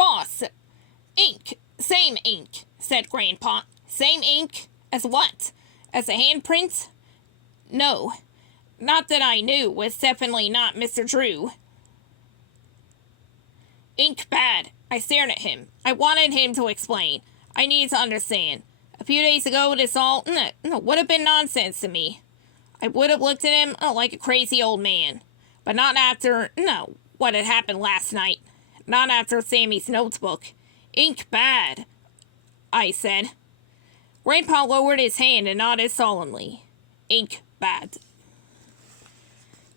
Boss, ink, same ink, said Grandpa. Same ink? As what? As the handprint? No, not that I knew was definitely not Mr. Drew. Ink bad. I stared at him. I wanted him to explain. I needed to understand. A few days ago, this all would have been nonsense to me. I would have looked at him like a crazy old man. But not after, what had happened last night. Not after Sammy's notebook. Ink bad, I said. Grandpa lowered his hand and nodded solemnly. Ink bad.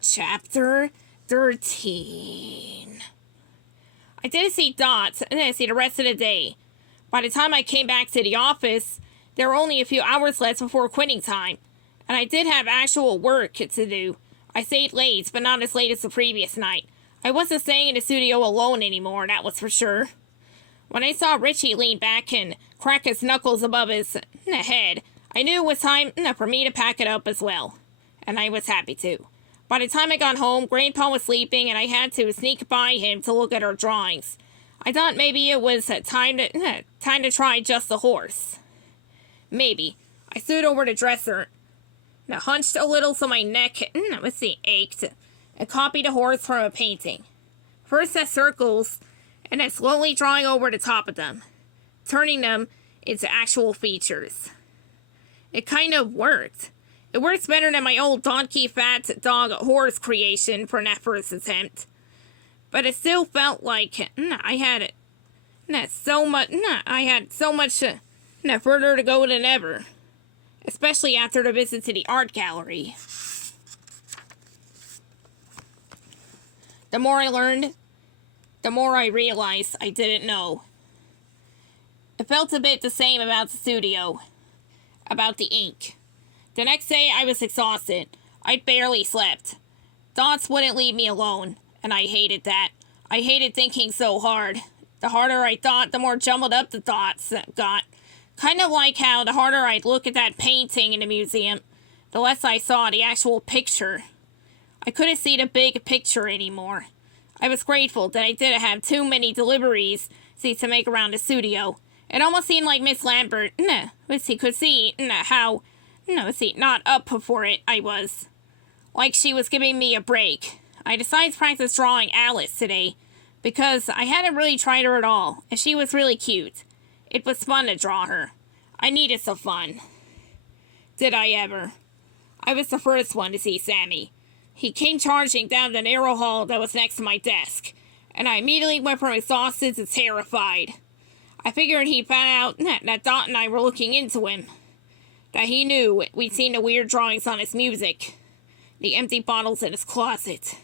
Chapter 13. I didn't see Dot, and didn't see the rest of the day. By the time I came back to the office, there were only a few hours left before quitting time, and I did have actual work to do. I stayed late, but not as late as the previous night. I wasn't staying in the studio alone anymore, that was for sure. When I saw Richie lean back and crack his knuckles above his head, I knew it was time for me to pack it up as well. And I was happy to. By the time I got home, Grandpa was sleeping, and I had to sneak by him to look at our drawings. I thought maybe it was time to try just the horse. Maybe. I stood over the dresser, hunched a little so my neck, ached, and copied a horse from a painting. First as circles, and then slowly drawing over the top of them, turning them into actual features. It kind of worked. It works better than my old donkey fat dog horse creation for that first attempt. But it still felt like I had so much further to go than ever. Especially after the visit to the art gallery. The more I learned, the more I realized I didn't know. It felt a bit the same about the studio, about the ink. The next day I was exhausted. I'd barely slept. Thoughts wouldn't leave me alone, and I hated that. I hated thinking so hard. The harder I thought, the more jumbled up the thoughts got. Kind of like how the harder I'd look at that painting in the museum, the less I saw the actual picture. I couldn't see the big picture anymore. I was grateful that I didn't have too many deliveries to make around the studio. It almost seemed like Miss Lambert, could see how, not up for it I was. Like she was giving me a break. I decided to practice drawing Alice today, because I hadn't really tried her at all, and she was really cute. It was fun to draw her. I needed some fun. Did I ever? I was the first one to see Sammy. He came charging down the narrow hall that was next to my desk, and I immediately went from exhausted to terrified. I figured he found out that Dot and I were looking into him. That he knew we'd seen the weird drawings on his music, the empty bottles in his closet.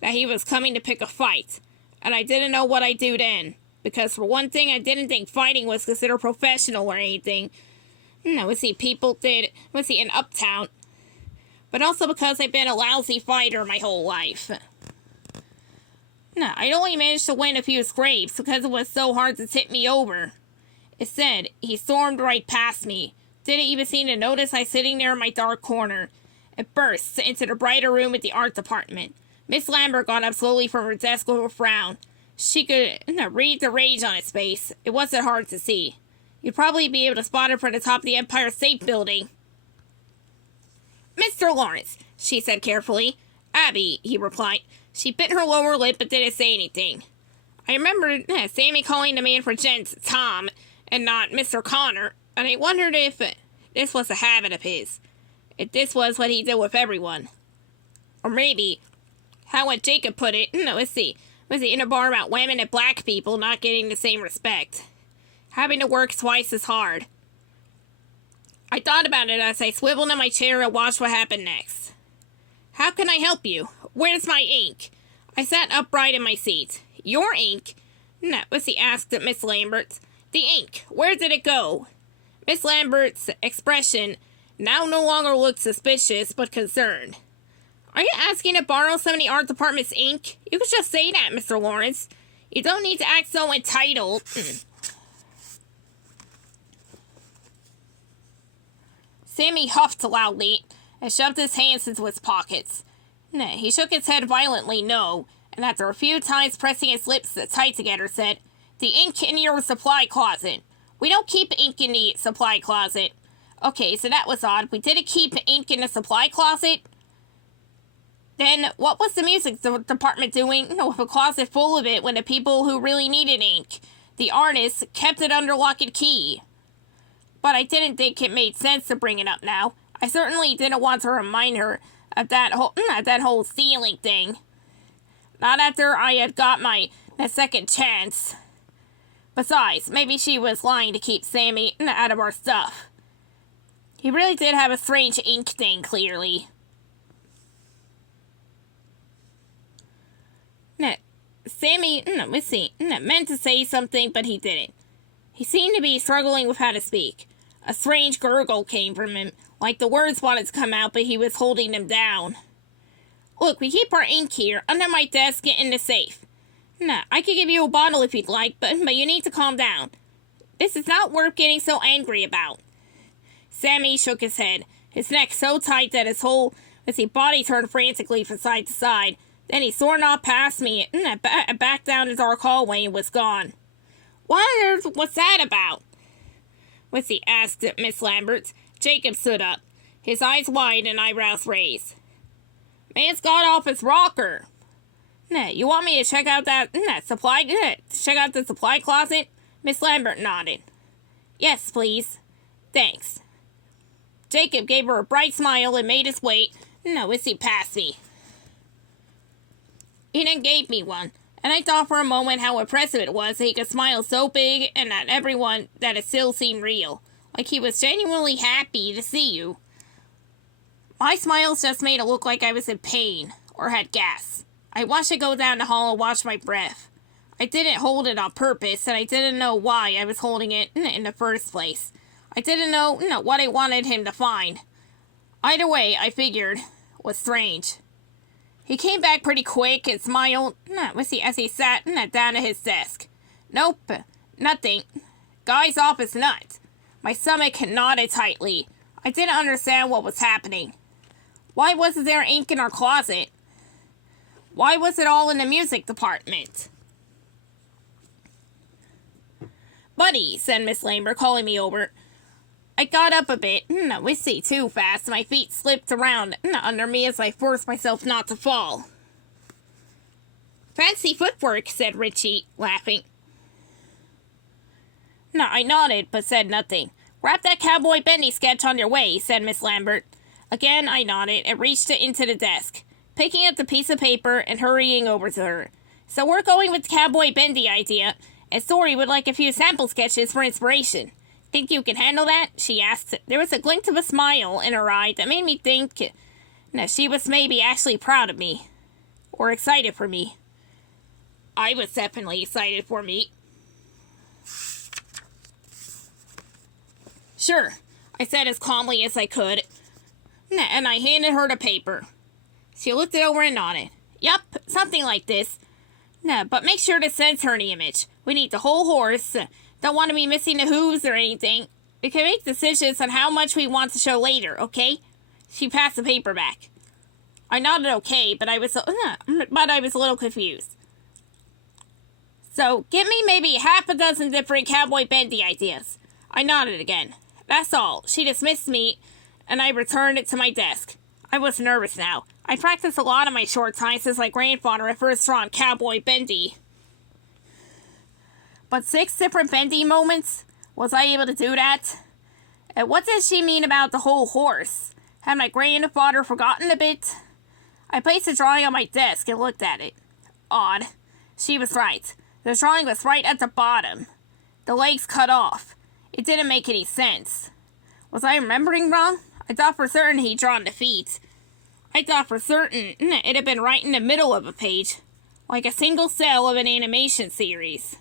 That he was coming to pick a fight, and I didn't know what I'd do then. Because for one thing, I didn't think fighting was considered professional or anything. People did, in Uptown. But also because I've been a lousy fighter my whole life. I'd only managed to win a few scrapes because it was so hard to tip me over. Instead, he stormed right past me. Didn't even seem to notice I was sitting there in my dark corner. It burst into the brighter room at the art department. Miss Lambert got up slowly from her desk with a frown. She could read the rage on his face. It wasn't hard to see. You'd probably be able to spot her from the top of the Empire State Building. Mr. Lawrence, she said carefully. Abby, he replied. She bit her lower lip but didn't say anything. I remember Sammy calling the man for gents Tom and not Mr. Connor, and I wondered if this was a habit of his. If this was what he did with everyone. Or maybe, how would Jacob put it, was he in a bar about women and black people not getting the same respect? Having to work twice as hard. I thought about it as I swiveled in my chair and watched what happened next. How can I help you? Where's my ink? I sat upright in my seat. Your ink? He asked at Miss Lambert. The ink. Where did it go? Miss Lambert's expression now no longer looked suspicious but concerned. Are you asking to borrow some of the art department's ink? You could just say that, Mr. Lawrence. You don't need to act so entitled. Sammy huffed loudly and shoved his hands into his pockets. He shook his head violently, no, and after a few times pressing his lips tight together, said, The ink in your supply closet. We don't keep ink in the supply closet. Okay, so that was odd. We didn't keep ink in the supply closet. Then what was the music department doing with a closet full of it when the people who really needed ink, the artists, kept it under lock and key? But I didn't think it made sense to bring it up now. I certainly didn't want to remind her of that whole stealing thing. Not after I had got my second chance. Besides, maybe she was lying to keep Sammy out of our stuff. He really did have a strange ink thing, clearly. Sammy, meant to say something, but he didn't. He seemed to be struggling with how to speak. A strange gurgle came from him, like the words wanted to come out, but he was holding them down. Look, we keep our ink here, under my desk in the safe. I could give you a bottle if you'd like, but you need to calm down. This is not worth getting so angry about. Sammy shook his head, his neck so tight that his whole body turned frantically from side to side. Then he soared off past me, back down the dark hallway and was gone. What on earth was that about? Wissy asked Miss Lambert. Jacob stood up, his eyes wide and eyebrows raised. Man's got off his rocker. You want me to check out check out the supply closet? Miss Lambert nodded. Yes, please. Thanks. Jacob gave her a bright smile and made his way, Wissy past me. He then gave me one, and I thought for a moment how impressive it was that he could smile so big and at everyone that it still seemed real, like he was genuinely happy to see you. My smiles just made it look like I was in pain, or had gas. I watched it go down the hall and watched my breath. I didn't hold it on purpose, and I didn't know why I was holding it in the first place. I didn't know what I wanted him to find. Either way, I figured, was strange. He came back pretty quick and smiled as he sat down at his desk. Nope, nothing. Guy's off his nut. My stomach knotted tightly. I didn't understand what was happening. Why wasn't there ink in our closet? Why was it all in the music department? Buddy, said Miss Lambert, calling me over. I got up a bit, Wissy too fast. My feet slipped around under me as I forced myself not to fall. Fancy footwork, said Richie, laughing. I nodded, but said nothing. Wrap that cowboy bendy sketch on your way, said Miss Lambert. Again, I nodded and reached it into the desk, picking up the piece of paper and hurrying over to her. So we're going with the cowboy bendy idea, and Story would like a few sample sketches for inspiration. Think you can handle that? She asked. There was a glint of a smile in her eye that made me think she was maybe actually proud of me. Or excited for me. I was definitely excited for me. Sure, I said as calmly as I could. And I handed her the paper. She looked it over and nodded. Yup, something like this. But make sure to censor the image. We need the whole horse. Don't want to be missing the hooves or anything. We can make decisions on how much we want to show later, okay? She passed the paper back. I nodded okay, but I was a little confused. So, give me maybe half a dozen different cowboy bendy ideas. I nodded again. That's all. She dismissed me, and I returned to my desk. I was nervous now. I practiced a lot in my short time since my grandfather had first drawn cowboy bendy. But 6 different bendy moments? Was I able to do that? And what did she mean about the whole horse? Had my grandfather forgotten a bit? I placed the drawing on my desk and looked at it. Odd. She was right. The drawing was right at the bottom. The legs cut off. It didn't make any sense. Was I remembering wrong? I thought for certain he'd drawn the feet. I thought for certain it had been right in the middle of a page, like a single cell of an animation series.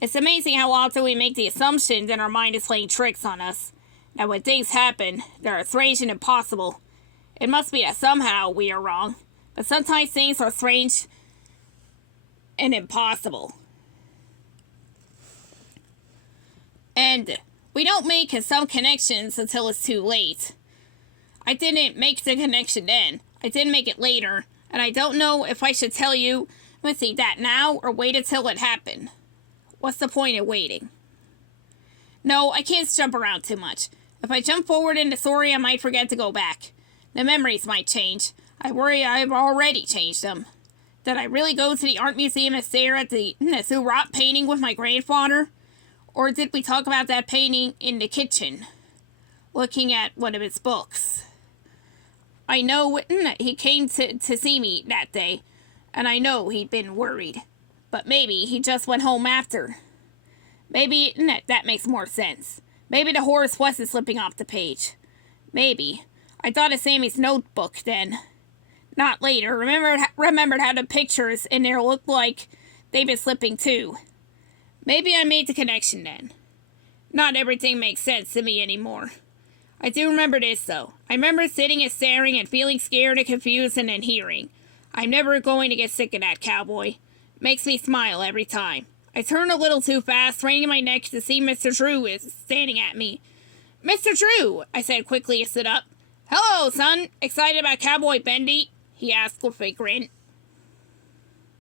It's amazing how often we make the assumption that our mind is playing tricks on us, that when things happen, they're strange and impossible. It must be that somehow we are wrong, but sometimes things are strange and impossible. And we don't make some connections until it's too late. I didn't make the connection then. I did make it later, and I don't know if I should tell you, that now or wait until it happened. What's the point of waiting? No, I can't jump around too much. If I jump forward into Sorry, I might forget to go back. The memories might change. I worry I've already changed them. Did I really go to the art museum and stare at the Surratt painting with my grandfather? Or did we talk about that painting in the kitchen, looking at one of his books? I know he came to see me that day, and I know he'd been worried. But maybe he just went home after. Maybe that makes more sense. Maybe the horse wasn't slipping off the page. Maybe. I thought of Sammy's notebook then. Not later. Remembered how the pictures in there looked like they'd been slipping too. Maybe I made the connection then. Not everything makes sense to me anymore. I do remember this, though. I remember sitting and staring and feeling scared and confused and then hearing. I'm never going to get sick of that, cowboy. Makes me smile every time. I turned a little too fast, craning my neck to see Mr. Drew is standing at me. Mr. Drew, I said quickly and stood up. Hello, son. Excited about Cowboy Bendy? He asked with a grin.